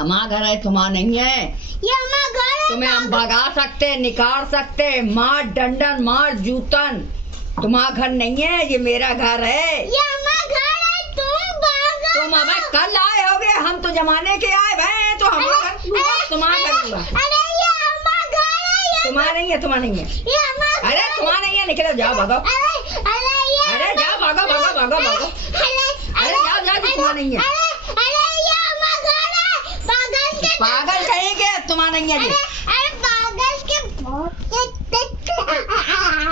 हमारा घर है, तुम्हारा नहीं है। ये हमारा घर है। तुम्हें हम भगा सकते, निकाल सकते, मार डंडन, मार जूतन। तुम्हारा घर नहीं है, ये मेरा घर है। ये हमारा घर है, तुम भागो। तुम हमें कल आए होगे, हम तो जमाने के आए भाई। तो हमारा घर तुम्हारा घर लूंगा। अरे ये हमारा घर है। तुम्हारा नहीं है, तुम्हारा नहीं है। ये हमारा अरे तुम्हारा नहीं है, निकलो, जाओ भागो। अरे जाओ, भागो भागो भागो भागो। अरे जाओ जाओ, तुम्हारा नहीं है। पागल कहेंगे, तुम्हारा नहीं है।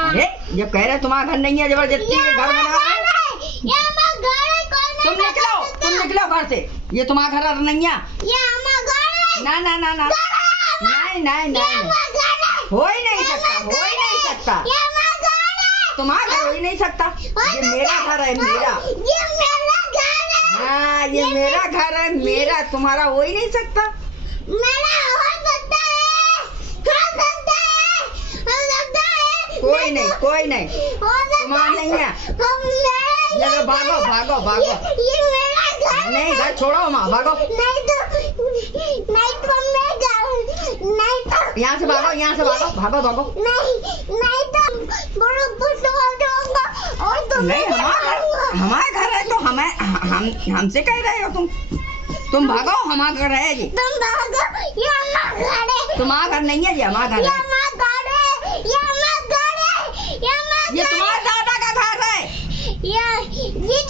अरे ये कह रहे तुम्हारा घर नहीं है, जबरदस्ती के घर बना रहे। तुम निकलो घर से। ये तुम्हारा घर नहीं है। ना ना ना ना, नहीं नहीं नहीं, हो ही नहीं सकता, हो ही नहीं सकता। तुम्हारा घर हो ही नहीं सकता। ये मेरा घर है, मेरा। हाँ, ये मेरा घर है, मेरा। तुम्हारा हो ही नहीं सकता। कोई नहीं, कोई नहीं, तुम्हारा नहीं है। चलो भागो भागो भागो। नहीं, घर छोड़ो माँ, भागो। यहाँ से भागो, यहाँ से भागो, भागो भागो। नहीं, हमारा घर है तो हमसे कह रहे हो तुम भागो। हमारा घर है जी। तुम भागो, ये हमारा घर है। तुम्हारा घर नहीं है जी, हमारा घर है। ये तुम्हारे दादा का घर है। ये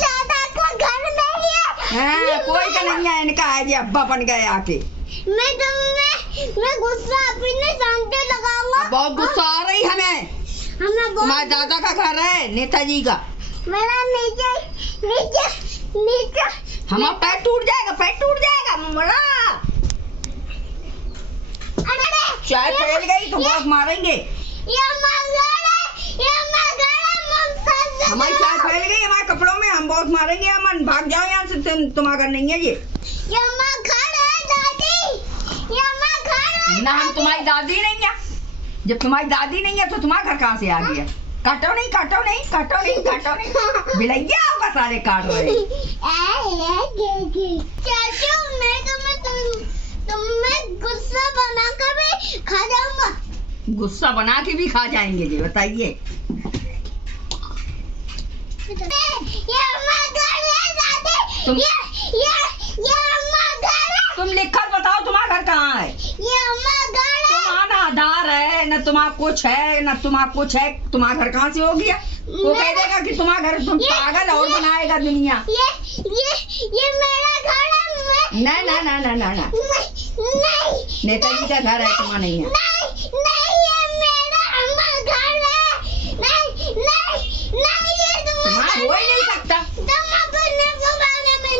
दादा का घर नहीं है। हाँ, कोई का नहीं है, इनका है जी। अब्बा बन गए आके। मैं गुस्सा अपने सामने लगाऊंगा। बहुत गुस्सा आ रही हमें। तुम्हारे दादा का घर है, नेताजी का। मेरा नीचे नीचे नीचे हमारा पैर टूट जाएगा, पैर टूट जाएगा मरा। चाय फैल गई तो बहुत मारेंगे। हमारी चाय फैल गई हमारे कपड़ों में, हम बहुत मारेंगे। अमन भाग जाओ यहाँ से, तुम्हारा घर नहीं है ये। ना, हम तुम्हारी दादी नहीं है। जब तुम्हारी दादी नहीं है तो तुम्हारा घर कहाँ से आ गया? काटो नहीं, काटो नहीं, काटो नहीं, काटो नहीं। बिलैया होगा, सारे काट रहे। तुम्हें गुस्सा बनाकर भी खा जाऊंगा। गुस्सा बना के भी खा जाएंगे जी, बताइए। ये हमारा घर है दादी। ये हमारा घर है। तुम लिखकर बताओ तुम्हारा घर कहाँ है? ये हमारा घर है। तुम्हारा आधार है न, तुम्हारा कुछ है न, तुम्हारा कुछ है। तुम्हारा घर कहाँ से हो गया? वो कह देगा कि तुम्हारा घर, तुम पागल और बनाएगा दुनिया। ये मेरा घर है। ना ना ना ना ना ना, नेताजी का घर है, तुम्हारा नहीं है। नहीं, ये मेरा हमारा घर है। नहीं, ये तुम्हारा हो ही नहीं सकता। तुम अपने बारे में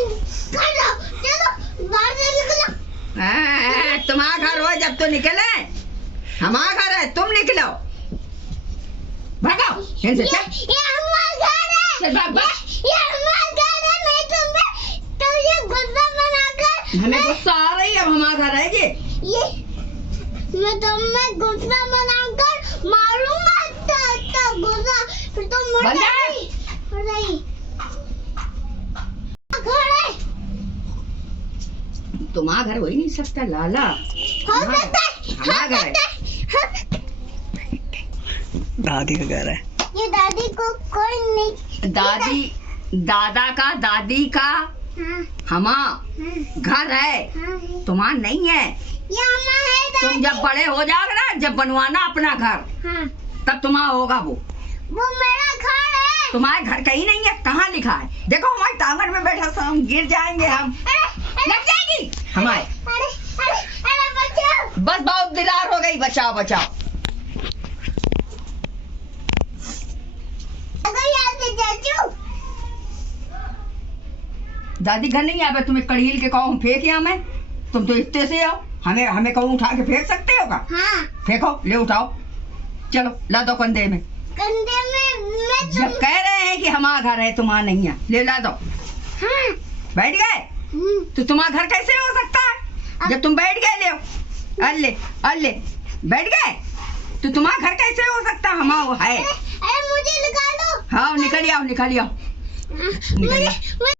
कर लो। चलो बाहर से निकलो। तुम्हारा घर हो जब तो निकले। हमारा घर है, तुम निकलो, भागो इनसे। चल, ये हमारा घर है। चल भाग भाग। ये हमारा घर है। मैं तुम्हें तो ये गुस्सा बनाकर, हमें गुस्सा आ रही है। अब हमारा घर है ये। मैं तुम्हें गुस्सा बनाकर मारूंगा। तो गुस्सा फिर तुम मर जाओगी। घर है। तुम्हारा घर हो ही नहीं सकता लाला। हो सकता है। हमारा घर है। दादी का घर है। ये दादी को कोई नहीं। दादी का हाँ, हमारा घर है, हाँ, तुम्हारा नहीं है। ये हमारा है दादी। तुम जब बड़े हो जाओगे ना, जब बनवाना अपना घर, हाँ, तब तुम्हारा होगा वो मेरा घर है। तुम्हारे घर कहीं नहीं है। कहाँ लिखा है? देखो, हमारे टांगन में बैठा था, हम गिर जाएंगे। हम लग जाएगी हमारे। अरे बचाओ। बस बहुत दिलार हो गई, बचाओ बचाओ। दादी घर नहीं आवे, तुम्हें कड़ील के कहो फेंक यहाँ में। तुम तो इतने से हो, हमें कहूँ उठा के फेंक सकते हो का? हाँ, फेंको, ले उठाओ, चलो ला दो कंधे में। कंधे में जब कह रहे हैं कि हमारा घर है, तुम्हारा नहीं है, ले ला दो। हाँ, बैठ गए तो तुम्हारा घर कैसे हो सकता है? जब तुम बैठ गए, ले अल्ले बैठ गए तो तुम्हारा घर कैसे हो सकता? हमारा है। अरे मुझे निकालो। हाँ, निकल आओ, निकल आओ, निकल आओ।